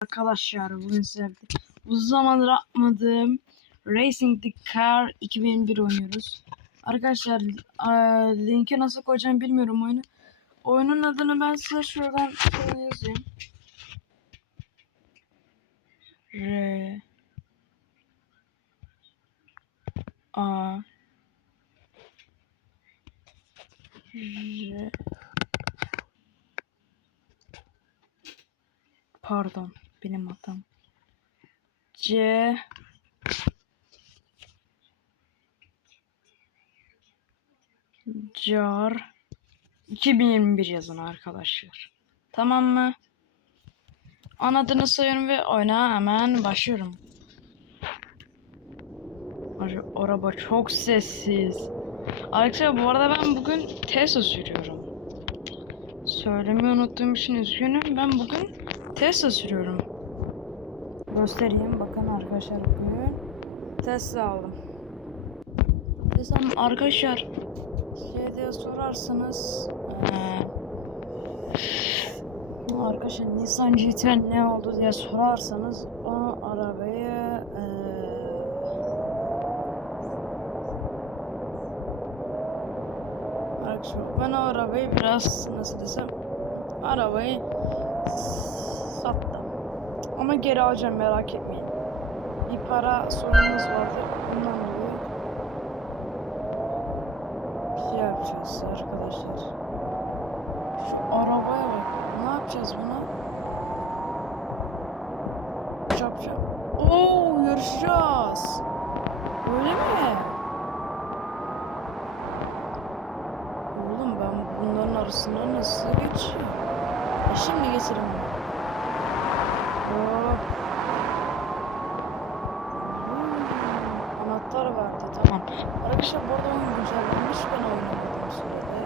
Arkadaşlar bugün size uzun zamandır yapmadığım Racing the Car 2001 oynuyoruz. Arkadaşlar linki nasıl koyacağım bilmiyorum oyunu. Oyunun adını ben size şuradan yazayım. R A R Pardon benim hatam. C Car 2021 yazın arkadaşlar. Tamam mı? Anadını sayıyorum ve oyuna hemen başlıyorum. Ar- Araba çok sessiz. Arkadaşlar bu arada ben bugün Tesla sürüyorum. Söylemeyi unuttuğum için üzgünüm. Ben bugün Tesla sürüyorum. Göstereyim. Bakın arkadaşlar bugün Tesla aldım. Tesla'm arkadaşlar şey diye sorarsanız eee, arkadaşlar Nissan GT ne oldu diye sorarsanız o arabayı arkadaşlar ben o arabayı biraz nasıl desem arabayı. Ama geri alacağım merak etmeyin. Bir para sorunumuz vardı. Bundan dolayı bir şey yapacağız arkadaşlar. Şu arabaya bak. Ne yapacağız buna? Yapacağım. Oo yarışacağız. Öyle mi? Oğlum ben bunların arasında nasıl geçeyim? E şimdi geçelim bunu. Hop. Hmm, Anahtar verdi tamam. Arkadaşlar bu arada oyun güncellenmiş ben oynamadığım sürede.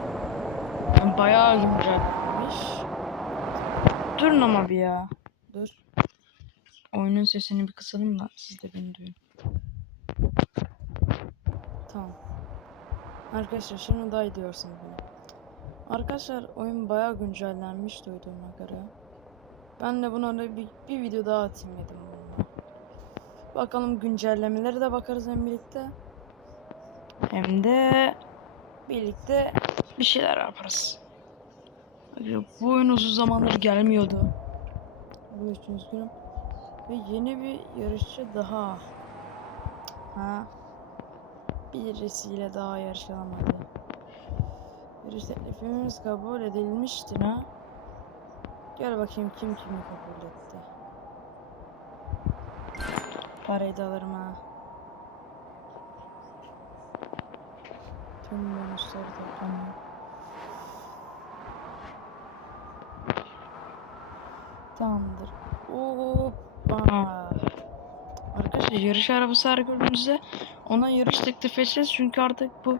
Yani bayağı güncellenmiş. Durun ama bir ya. Dur. Oyunun sesini bir kısalım da siz de beni duyun. Tamam. Arkadaşlar şimdi daha iyi diyorsunuz beni. Arkadaşlar oyun bayağı güncellenmiş duyduğuma göre. Ben de buna da bir, bir video daha atayım dedim bununla. Bakalım güncellemeleri de bakarız hem birlikte. Hem de birlikte bir şeyler yaparız. Bu oyun uzun zamandır gelmiyordu. Bu için üzgünüm. Ve yeni bir yarışçı daha. Ha. Birisiyle daha yarışalamadı. Yarış teklifimiz kabul edilmiştir ha. Gel bakayım kim kimi kabul etti. Parayı da alırım ha. Tüm bonusları toplamam. Tamamdır. Hoppa. Arkadaşlar yarış arabası her gördüğümüzde ona yarış teklif edeceğiz. Çünkü artık bu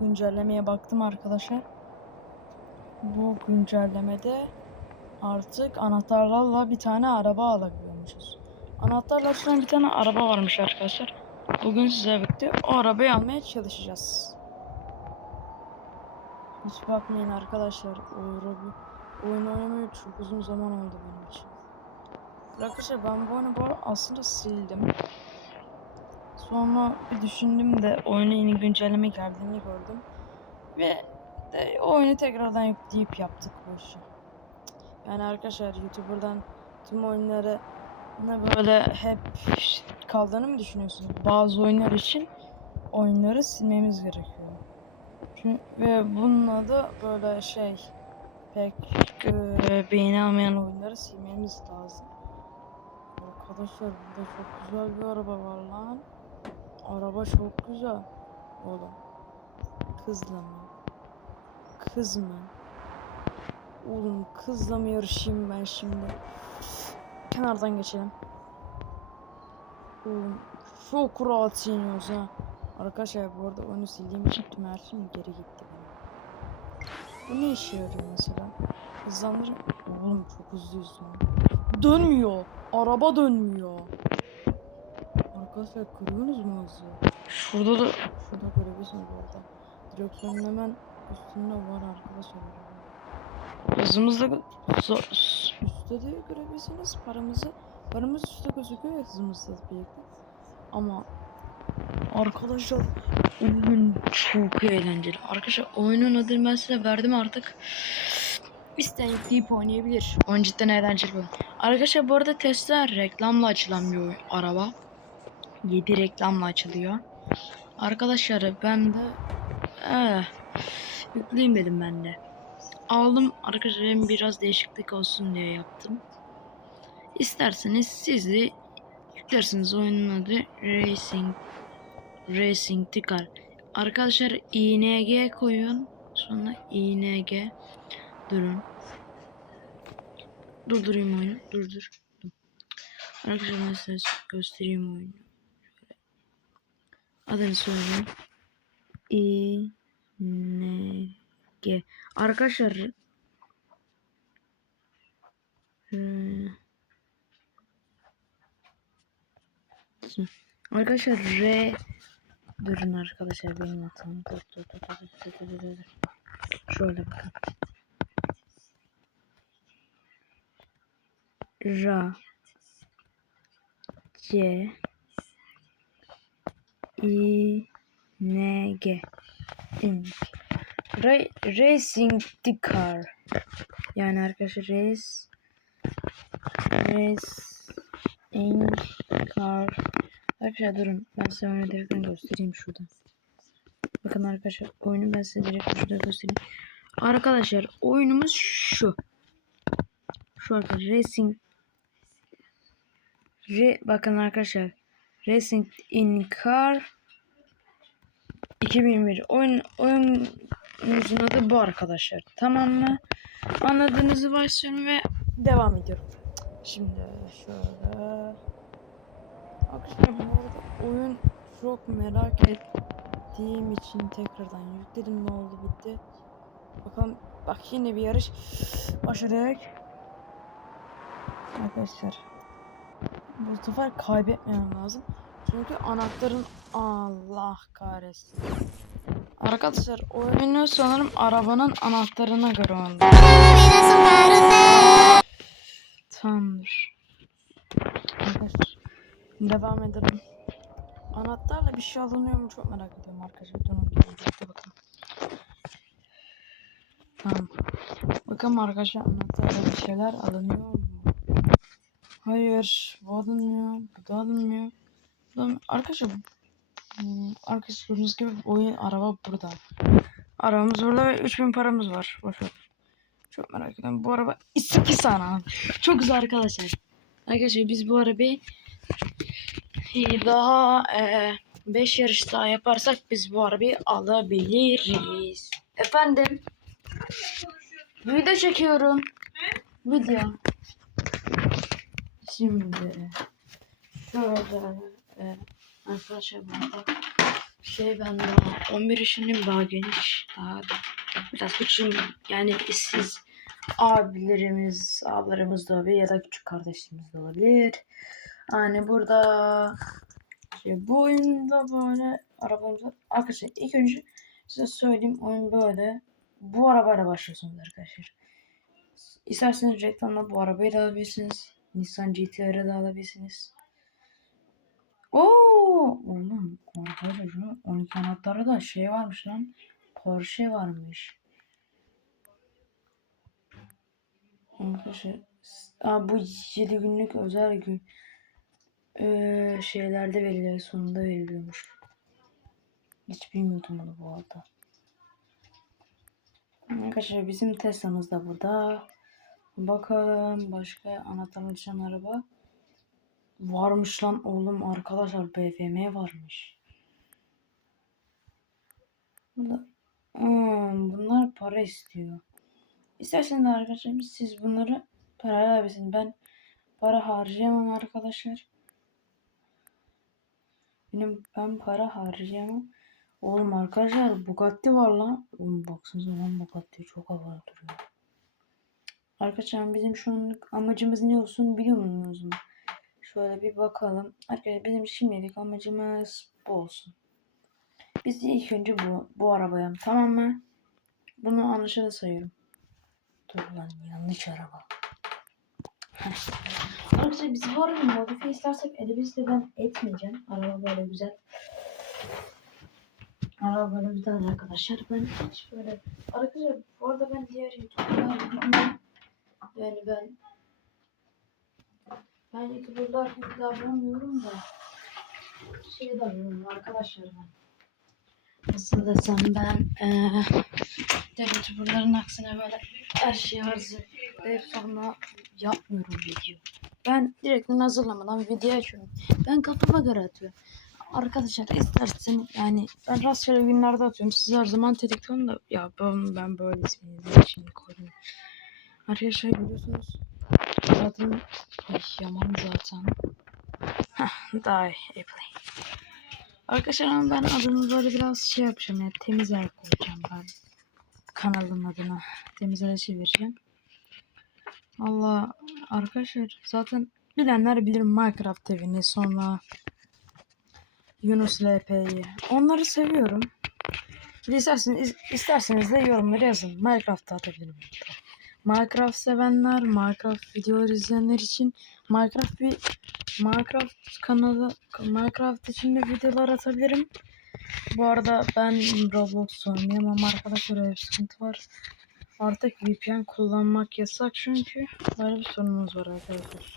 güncellemeye baktım arkadaşlar. Bu güncellemede artık anahtarlarla bir tane araba alabiliyormuşuz. Anahtarla açılan bir tane araba varmış arkadaşlar. Bugün size birlikte o arabayı almaya çalışacağız. Hiç bakmayın arkadaşlar. O oyun oynamaya çok uzun zaman oldu benim için. Arkadaşlar ben bu oyunu bu aslında sildim. Sonra bir düşündüm de oyuna yeni güncelleme geldiğini gördüm. Ve de oyunu tekrardan yükleyip yaptık işi. Yani arkadaşlar YouTuber'dan tüm oyunları böyle hep kaldığını mı düşünüyorsunuz? Bazı oyunlar için oyunları silmemiz gerekiyor. Çünkü, ve bununla da böyle şey pek e, beğeni almayan oyunları silmemiz lazım. Arkadaşlar burada çok güzel bir araba var lan. Araba çok güzel. Oğlum. Kızla mı? Kız mı? Oğlum kızla mı yarışayım ben şimdi? Kenardan geçelim. Oğlum çok rahat iniyoruz ha. Arkadaşlar bu arada onu sildiğim için tüm her şeyim geri gitti. Bu ne işe yarıyor mesela? Hızlandırın. Oğlum çok hızlıyız lan. Dönmüyor. Araba dönmüyor. Arkadaşlar kırıyorsunuz mu hızı? Şurada da şurada görebilirsiniz bu arada. Direksiyonun hemen üstünde var arkadaşlar. Hızımız da üstte de görebilirsiniz. Paramızı Paramız üstte gözüküyor ya hızımızla birlikte. Ama arkadaşlar oyun çok eğlenceli. Arkadaşlar oyunun adını ben size verdim artık. İsteyen yükleyip oynayabilir. Oyun cidden eğlenceli. Arkadaşlar bu arada Tesla reklamla açılan bir araba. 7 reklamla açılıyor. Arkadaşlar ben de eh, yükleyeyim dedim ben de. Aldım arkadaşlar hem biraz değişiklik olsun diye yaptım. İsterseniz siz de yüklersiniz oyunun adı Racing Racing Tikar. Arkadaşlar ING koyun. Sonra ING durun. Durdurayım oyunu. Durdur. Dur. Arkadaşlar ben size göstereyim oyunu. Şöyle. Adını söyleyeyim. ING Arkadaşlar Hmm. Arkadaşlar R Durun arkadaşlar benim hatam. Dur dur dur dur dur dur dur dur. Şöyle bakın. Ra C I N G İn. Ra Racing the car. Yani arkadaşlar race Racing car. Arkadaşlar durun. Ben size oyunu direkt göstereyim şuradan. Bakın arkadaşlar oyunu ben size direkt şurada göstereyim. Arkadaşlar oyunumuz şu. Şu arkadaşlar Racing Re, bakın arkadaşlar Racing in Car 2001 oyun oyunumuzun adı bu arkadaşlar. Tamam mı? Anladığınızı başlıyorum ve devam ediyorum. Şimdi şöyle Arkadaşlar bu arada oyun çok merak ettiğim için tekrardan yükledim ne oldu bitti. Bakalım bak yine bir yarış başladık. Arkadaşlar bu sefer kaybetmemem lazım. Çünkü anahtarın Allah kahretsin. Arkadaşlar oyunu sanırım arabanın anahtarına göre oldu. Tamamdır. Devam edelim. Anahtarla bir şey alınıyor mu çok merak ediyorum arkadaşlar. Durun birlikte bakalım. Tamam. Bakalım arkadaşlar anahtarla bir şeyler alınıyor mu? Hayır. Bu alınmıyor. Bu da alınmıyor. Bu da... Arkadaşlar hmm, arkadaşlar gördüğünüz gibi oyun araba burada. Arabamız burada ve 3000 paramız var. Boş ver. Çok merak ediyorum. Bu araba 8 tane. Çok güzel arkadaşlar. Arkadaşlar biz bu arabayı daha 5 yarış daha yaparsak biz bu arabayı alabiliriz. Efendim. Video çekiyorum. Video. Şimdi şöyle e, arkadaşlar burada şey ben daha 11 yaşındayım daha geniş daha biraz küçüğüm yani siz abilerimiz ablarımız da olabilir ya da küçük kardeşlerimiz de olabilir. Yani burada şey, bu oyunda böyle arabamızı arkadaşlar ilk önce size söyleyeyim oyun böyle bu arabayla başlıyorsunuz arkadaşlar. İsterseniz reklamla bu arabayı da alabilirsiniz. Nissan GT-R'ı da alabilirsiniz. Oo, oğlum arkadaşlar şu 12 anahtarı da şey varmış lan. Porsche varmış. Arkadaşlar Aa, bu 7 günlük özel gün ee, şeylerde veriliyor sonunda veriliyormuş. Hiç bilmiyordum bunu bu arada. Arkadaşlar bizim Tesla'mız da burada. Bakalım başka anahtarlı araba. Varmış lan oğlum arkadaşlar BFM varmış. Burada, hmm, bunlar para istiyor. İsterseniz arkadaşlar siz bunları para alabilirsiniz. Ben para harcayamam arkadaşlar. Benim ben para harcayamam. Oğlum arkadaşlar Bugatti var lan. Oğlum baksanıza lan Bugatti çok havalı duruyor. Arkadaşlar bizim şu anlık amacımız ne olsun biliyor musunuz? Şöyle bir bakalım. Arkadaşlar bizim şimdilik amacımız bu olsun. Biz ilk önce bu, bu arabaya tamam mı? Bunu anlaşıldı sayıyorum. Dur lan yanlış araba. Arkadaşlar biz bu arada modifiye istersek elimizde ben etmeyeceğim. Araba böyle güzel. Araba böyle güzel arkadaşlar. Ben hiç böyle... Arkadaşlar bu arada ben diğer YouTube'lar gibi yani ben ben YouTuber'lar gibi davranmıyorum da şey davranıyorum arkadaşlar ben. Nasıl desem ben diğer YouTuber'ların aksine böyle her şeyi hazırlayıp sonra yapmıyorum video. Ben direkt hazırlamadan video açıyorum. Ben kafama göre atıyorum. Arkadaşlar istersen yani ben rastgele günlerde atıyorum. Siz her zaman telefonda da ya ben, ben böylesiniz şimdi koydum. Arkadaşlar biliyorsunuz zaten ay, yaman zaten. Heh, daha iyi. Arkadaşlar ben adımı böyle biraz şey yapacağım yani temiz el koyacağım ben. Kanalın adına temiz ele çevireceğim. Valla arkadaşlar zaten bilenler bilir Minecraft evini sonra Yunus LP'yi. Onları seviyorum. İsterseniz, isterseniz de yorumları yazın. Minecraft'ta atabilirim. Minecraft sevenler, Minecraft videoları izleyenler için Minecraft bir Minecraft kanalı Minecraft için de videolar atabilirim. Bu arada ben Roblox oynayamam arkadaşlar öyle bir sıkıntı var. Artık VPN kullanmak yasak çünkü böyle bir sorunumuz var arkadaşlar.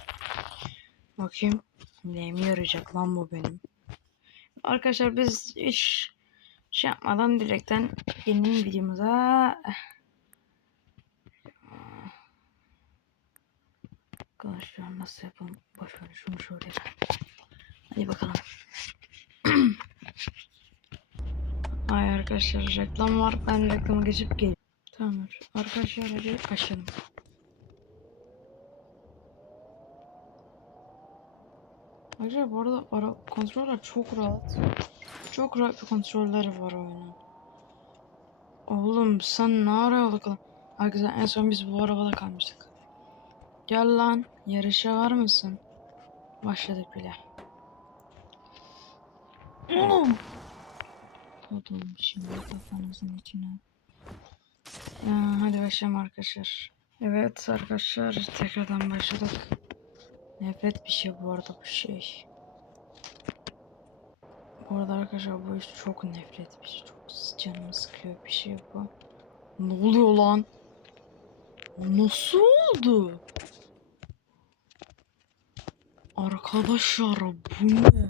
Bakayım neyime yarayacak lan bu benim. Arkadaşlar biz hiç şey yapmadan direkten benim videomuza Arkadaşlar nasıl yapalım? Boş ver şunu şöyle. Hadi bakalım. Ay arkadaşlar reklam var. Ben reklama geçip gel. Tamamdır. Arkadaşlar hadi başlayalım. Arkadaşlar bu arada ara kontroller çok rahat. Çok rahat bir kontrolleri var oyunun. Oğlum sen ne araya bakalım. Arkadaşlar en son biz bu arabada kalmıştık. Gel lan yarışa var mısın? Başladık bile. Oğlum. Kodum şimdi kafanızın içine. Ya, hadi başlayalım arkadaşlar. Evet arkadaşlar tekrardan başladık. Nefret bir şey bu arada bu şey. Bu arada arkadaşlar bu iş çok nefret bir şey. Çok canımı sıkıyor bir şey bu. Ne oluyor lan? Nasıl oldu? Arkadaşlar bu ne?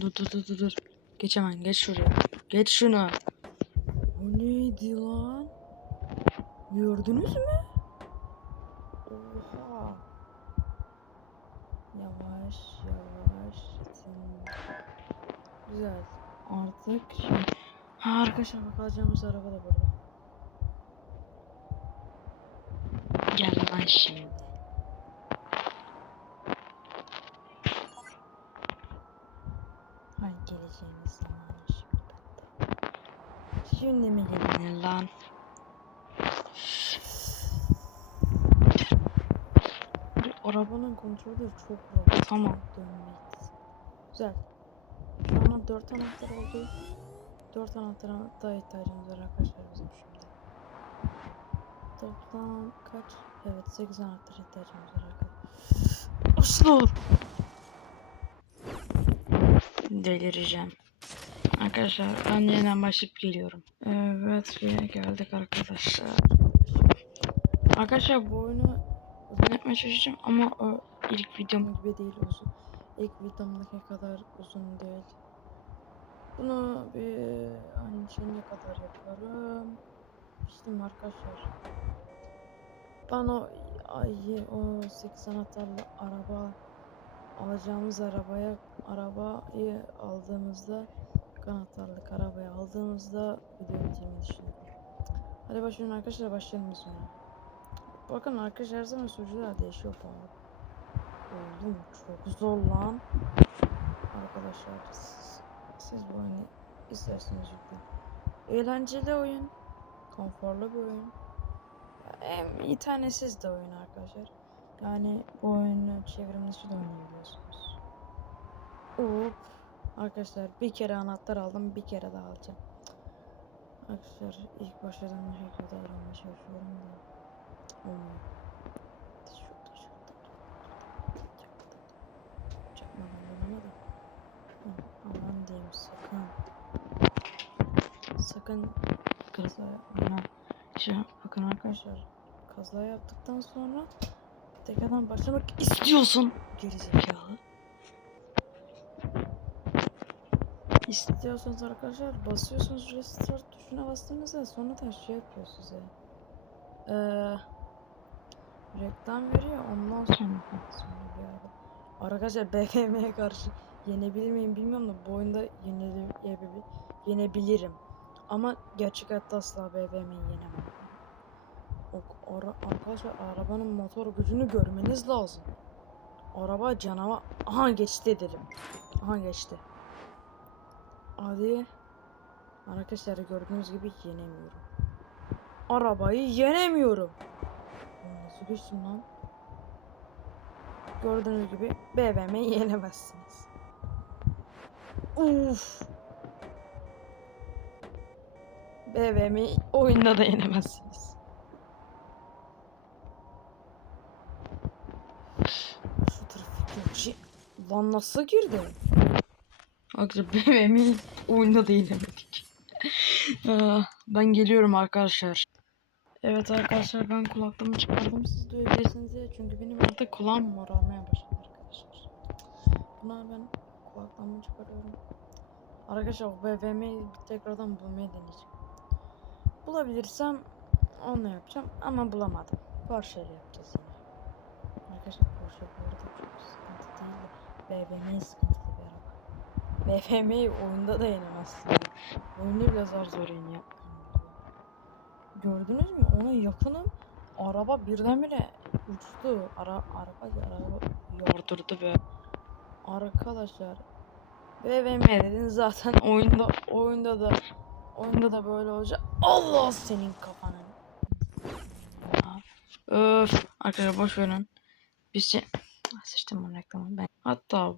Dur dur dur dur dur. Geç hemen geç şuraya. Geç şunu. Bu neydi lan? Gördünüz mü? Oha. Yavaş yavaş. Güzel. Artık şey... Ha arkadaşlar bak alacağımız araba da burada. Gel lan şimdi. Hay geleceğiniz zamanı şimdi. Şimdi mi gelinir lan? Kontrolü çok rahat. Tamam dönmeyiz. Güzel. Şu an 4 anahtar oldu. 4 anahtara daha ihtiyacımız var arkadaşlar bizim şimdi. Toplam kaç? Evet 8 anahtar ihtiyacımız var arkadaşlar. Aslar! Delireceğim. Arkadaşlar ben yeniden başlayıp geliyorum. Evet yine geldik arkadaşlar. Arkadaşlar bu oyunu etmeye çalışacağım ama o ilk videom gibi değil uzun. İlk videomdaki kadar uzun değil. Bunu bir hani şey ne kadar yaparım. İşte arkadaşlar. Ben o ay o 8 anahtarlı araba alacağımız arabaya arabayı aldığımızda kanatlarlık arabayı aldığımızda video bitirmeyi düşünüyorum. Hadi başlayalım arkadaşlar başlayalım biz sonra. Bakın arkadaşlar zaman sürücüler değişiyor falan. Oğlum çok zor lan. Arkadaşlar siz, siz bu oyunu isterseniz yükleyin. Eğlenceli oyun. Konforlu bir oyun. Hem internesiz de oyun arkadaşlar. Yani bu oyunu çevrimlisi de oynayabiliyorsunuz. Hop. Arkadaşlar bir kere anahtar aldım bir kere daha alacağım. Arkadaşlar ilk başladığım şekilde aramaya çalışıyorum da Aman diyeyim sakın. Sakın kaza yapma. Şey, bakın arkadaşlar kaza yaptıktan sonra tekrardan başlamak istiyorsun gerizekalı. İstiyorsunuz arkadaşlar basıyorsunuz restart tuşuna bastığınızda sonra da şey yapıyor size. Eee reklam veriyor ondan sonra sonra bir arada. Arkadaşlar BFM'ye karşı yenebilir miyim bilmiyorum da bu oyunda yenilebilir, yenebilirim. Ama gerçek hayatta asla BFM'yi yenemem. O, ara, arkadaşlar arabanın motor gücünü görmeniz lazım. Araba canavar. Aha geçti dedim. Aha geçti. Hadi. Arkadaşlar gördüğünüz gibi yenemiyorum. Arabayı yenemiyorum. Geçtim lan? Gördüğünüz gibi BBM'yi yenemezsiniz. Uf. BBM'yi oyunda da yenemezsiniz. Şu trafik yok şey. Lan nasıl girdi? Arkadaşlar BBM'yi oyunda da yenemedik. Ah, ben geliyorum arkadaşlar. Evet arkadaşlar ben kulaklığımı çıkardım. Siz duyabilirsiniz diye. Çünkü benim artık kulağım morarmaya başladı arkadaşlar. Buna ben kulaklığımı çıkarıyorum. Arkadaşlar o BVM'yi tekrardan bulmaya deneyeceğim. Bulabilirsem onu yapacağım ama bulamadım. Porsche yapacağız yine. Arkadaşlar Porsche bu arada çok sıkıntı değil de BVM sıkıntılı bir araba. BVM'yi oyunda da yenemezsin. Oyunda bile zar zor yeniyor. Gördünüz mü? Ona yakınım. Araba birdenbire uçtu. Ara, araba araba yordurdu be. Arkadaşlar BVM dedin zaten oyunda oyunda da oyunda da böyle olacak. Allah senin kafanı. Öf. Arkadaşlar boş verin. Biz şey... Ah, Sıçtım bu reklamı ben. Hatta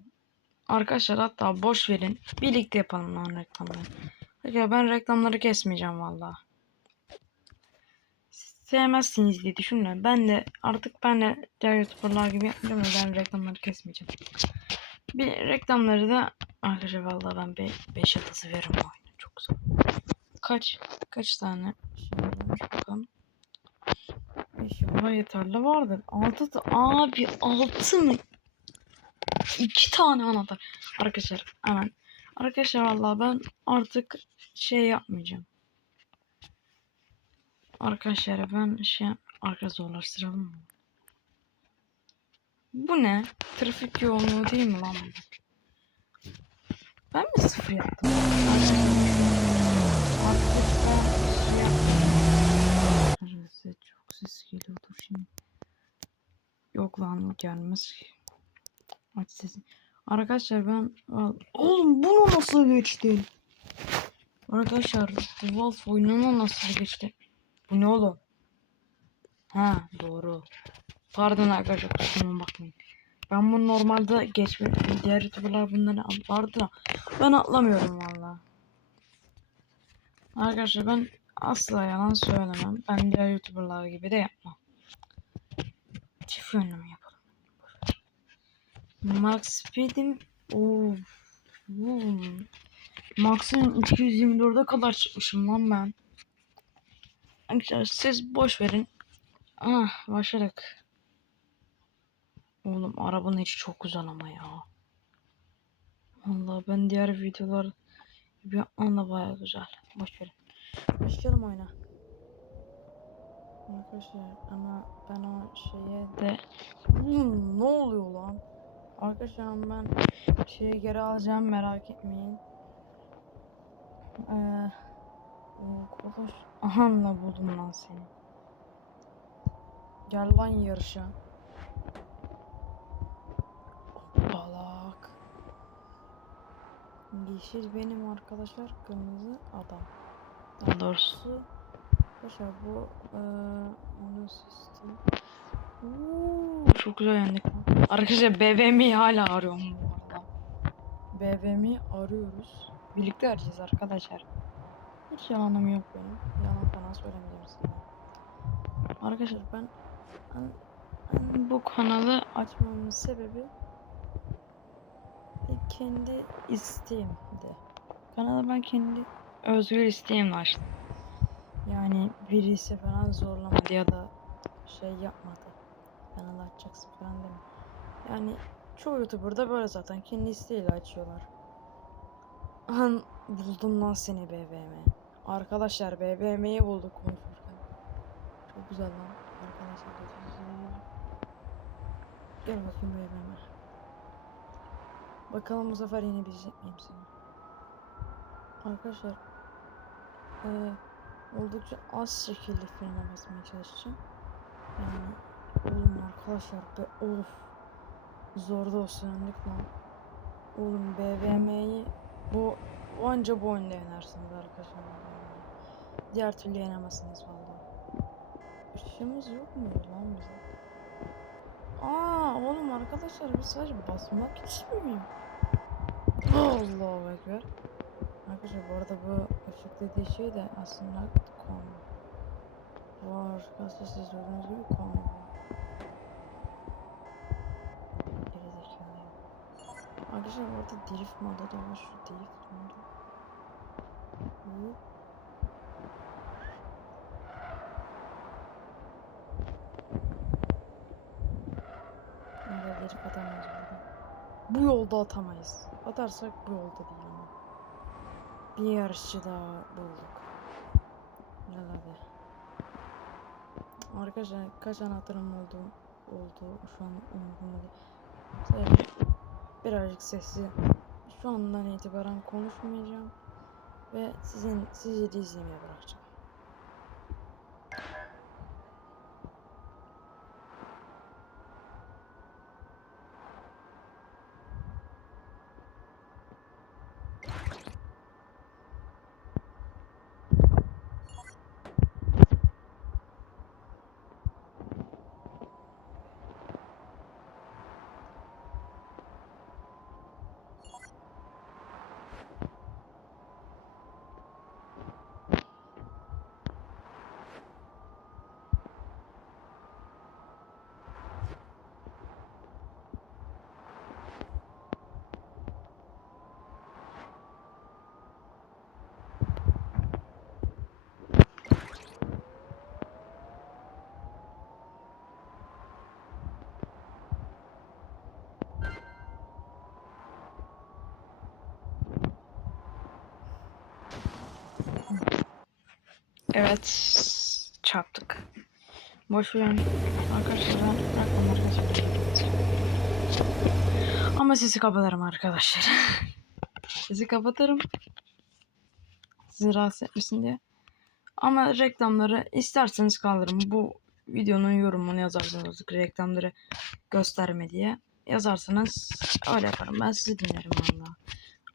arkadaşlar hatta boş verin. Birlikte yapalım lan reklamları. Arkadaşlar ben reklamları kesmeyeceğim vallahi sevmezsiniz diye düşünüyorum. Ben de artık ben de diğer youtuberlar gibi yapmayacağım ve ben reklamları kesmeyeceğim. Bir reklamları da arkadaşlar vallahi ben 5 yıldızı veririm bu oyuna. Çok güzel. Kaç kaç tane varmış bakalım. 5 yılda yeterli vardır. 6 da abi 6 mı? 2 tane anahtar. Arkadaşlar hemen. Arkadaşlar vallahi ben artık şey yapmayacağım. Arkadaşlar ben şey arka zorlaştıralım mı? Bu ne? Trafik yoğunluğu değil mi lan? Ben mi sıfır yaptım? Ses geliyordur şimdi. Yok lan gelmez ki. Aç sesi. Arkadaşlar ben... Oğlum bunu nasıl geçti? Arkadaşlar Wolf oyununa nasıl geçti? Bu ne oğlum? Ha doğru. Pardon arkadaşlar kusuruma bakmayın. Ben bunu normalde geçme diğer youtuberlar bunları atlardı da ben atlamıyorum valla. Arkadaşlar ben asla yalan söylemem. Ben diğer youtuberlar gibi de yapmam. Çift yönlü mü yapalım? Max Speed'im of. Max'ın 224'e kadar çıkmışım lan ben. Arkadaşlar siz boş verin. Ah başladık. Oğlum arabanın içi çok güzel ama ya. Vallahi ben diğer videolar gibi yapmam da baya güzel. Boş verin. Başlayalım oyuna. Arkadaşlar ama ben o şeye de Hmm, ne oluyor lan? Arkadaşlar ben şeyi geri alacağım merak etmeyin. Eee o konuş. Ahanla buldum lan seni. Gel lan yarışa. Balak. Yeşil benim arkadaşlar. Kırmızı adam. Daha doğrusu Arkadaşlar bu eee onun sistemi. Oo, çok güzel yendik. Arkadaşlar BVM'yi hala arıyorum bu arada. BVM'yi arıyoruz. Birlikte arayacağız arkadaşlar. Hiç yalanım yok benim. Size. Arkadaşlar ben, ben, ben bu kanalı açmamın sebebi kendi isteğimdi. Kanalı ben kendi özgür isteğimle açtım. Yani birisi falan zorlamadı ya da şey yapmadı. Kanalı açacaksın falan deme. Yani çoğu YouTuber'da böyle zaten kendi isteğiyle açıyorlar. An buldum lan seni BBM. Arkadaşlar BBM'yi bulduk konuşurken. Çok güzel lan. Arkadaşlar Gel bakayım BBM. Bakalım bu sefer yenebilecek miyim seni? Arkadaşlar eee oldukça az şekilde frene basmaya çalışacağım. Yani oğlum arkadaşlar be of zor da olsun lan. Oğlum BVM'yi bu anca bu oyunda yenersiniz arkadaşlar. Diğer türlü yenemezsiniz vallahi. Işığımız yok mu lan bizim? Aa oğlum arkadaşlar biz sadece basmak için miyim? Allahu Ekber. Arkadaşlar bu arada bu ışık dediği şey de aslında konu. Var arkadaşlar siz gördüğünüz gibi konu. Arkadaşlar bu arada drift modu da var şu drift modu. Hop. Burada drift atamayız burada. Bu yolda atamayız. Atarsak bu yolda değil. Bir yarışçı daha bulduk. Hadi. Arkadaşlar kaç anahtarım oldu oldu şu an umurumda değil. Birazcık sessiz. Şu andan itibaren konuşmayacağım ve sizin sizi de izlemeye bırakacağım. Evet çarptık. Boş verin. Arkadaşlar ben bırakmam arkadaşlar. Ama sesi kapatırım arkadaşlar. sesi kapatırım. Sizi rahatsız etmesin diye. Ama reklamları isterseniz kaldırın. Bu videonun yorumunu yazarsanız reklamları gösterme diye yazarsanız öyle yaparım. Ben sizi dinlerim valla.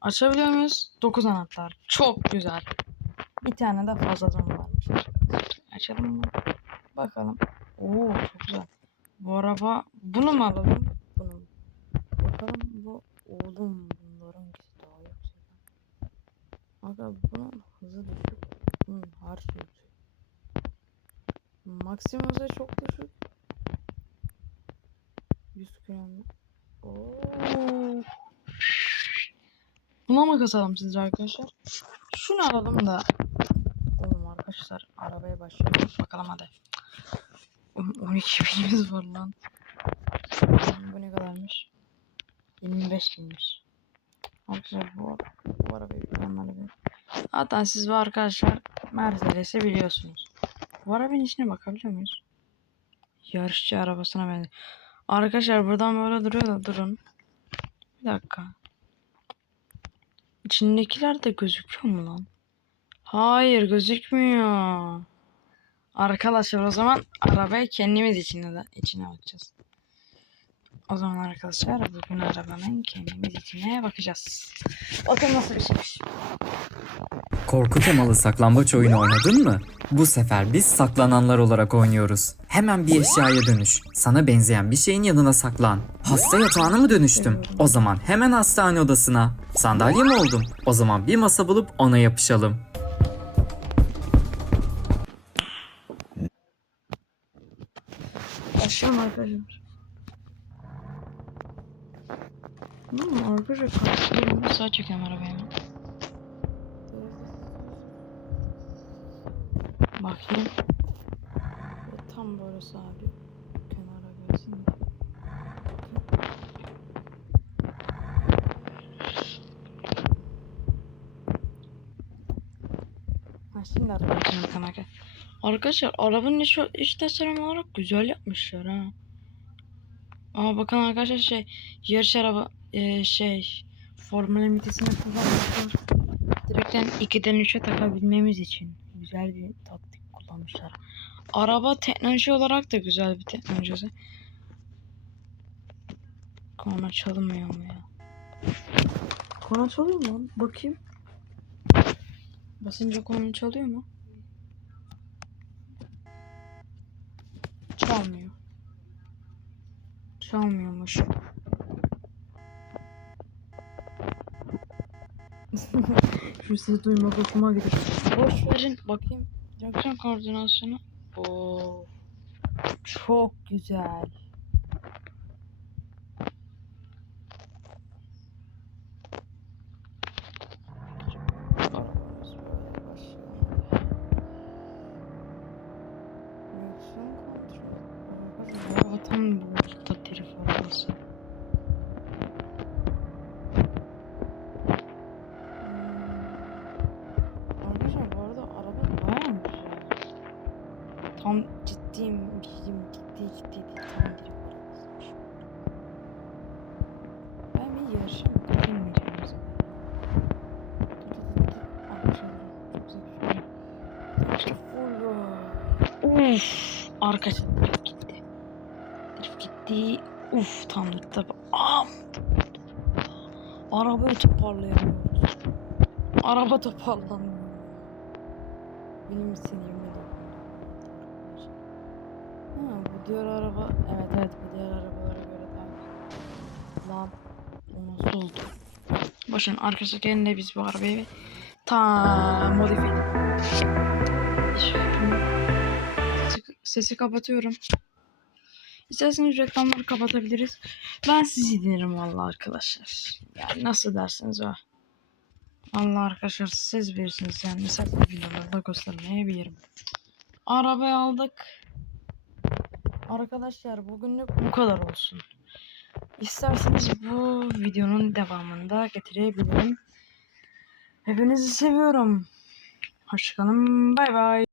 Açabiliyor muyuz? 9 anahtar. Çok güzel. Bir tane de fazladan varmış. Açalım mı? Bakalım. Oo çok güzel. Bu araba bunu mu alalım? Bunu? Bakalım bu oğlum bunların ikisi daha yüksek. Aga bunun hızı düşük. Bunun şey yüksek. Maksimum hızı çok düşük. 100 km. Oo. Buna mı kasalım sizce arkadaşlar? Şunu alalım da. Arabaya başlıyoruz. Bakalım hadi. Oğlum 12 binimiz var lan. Bu ne kadarmış? 25 binmiş. Arkadaşlar bu, bu arabayı planları bir. Hatta siz bu arkadaşlar Mercedes'i biliyorsunuz. Bu arabanın içine bakabiliyor muyuz? Yarışçı arabasına benziyor. Arkadaşlar buradan böyle duruyor da durun. Bir dakika. İçindekiler de gözüküyor mu lan? Hayır gözükmüyor. Arkadaşlar o zaman arabayı kendimiz içine de içine bakacağız. O zaman arkadaşlar bugün arabanın kendimiz içine bakacağız. Bakın nasıl bir şeymiş. Korku temalı saklambaç oyunu oynadın mı? Bu sefer biz saklananlar olarak oynuyoruz. Hemen bir eşyaya dönüş. Sana benzeyen bir şeyin yanına saklan. Hasta yatağına mı dönüştüm? O zaman hemen hastane odasına. Sandalye mi oldum? O zaman bir masa bulup ona yapışalım. Başlayalım arkadaşlar. Tamam arkadaşlar kalktım. Sağ çekiyorum arabayı. Bakayım. Tam burası abi. Kenara gelsin de. Ha şimdi arabayı kanka. Arkadaşlar arabanın iç, iç tasarım olarak güzel yapmışlar ha. Ama bakın arkadaşlar şey yarış araba e, şey formül ünitesini kullanmışlar. Direkten 2'den 3'e takabilmemiz için güzel bir taktik kullanmışlar. Araba teknoloji olarak da güzel bir teknoloji. Korna çalınmıyor mu ya? Korna çalıyor mu? Bakayım. Basınca korna çalıyor mu? Çalmıyormuş. Şu sesi duymak hoşuma gidiyor. Boş verin bakayım. Ekran koordinasyonu. Oo. Çok güzel. Arabayı toparlayamıyoruz. Araba toparlanmıyor. Benim sinirime dokundu. Ha bu diğer araba evet evet bu diğer arabalara göre daha lan o oldu? Başın arkası kendine biz bu arabayı ta modifiye Sesi, sesi kapatıyorum. İsterseniz reklamları kapatabiliriz. Ben sizi dinlerim vallahi arkadaşlar. Yani nasıl dersiniz o? Allah arkadaşlar siz bilirsiniz yani mesela videolarda göstermeyebilirim. Arabayı aldık. Arkadaşlar bugünlük bu kadar olsun. İsterseniz bu videonun devamında getirebilirim. Hepinizi seviyorum. Hoşçakalın. Bay bay.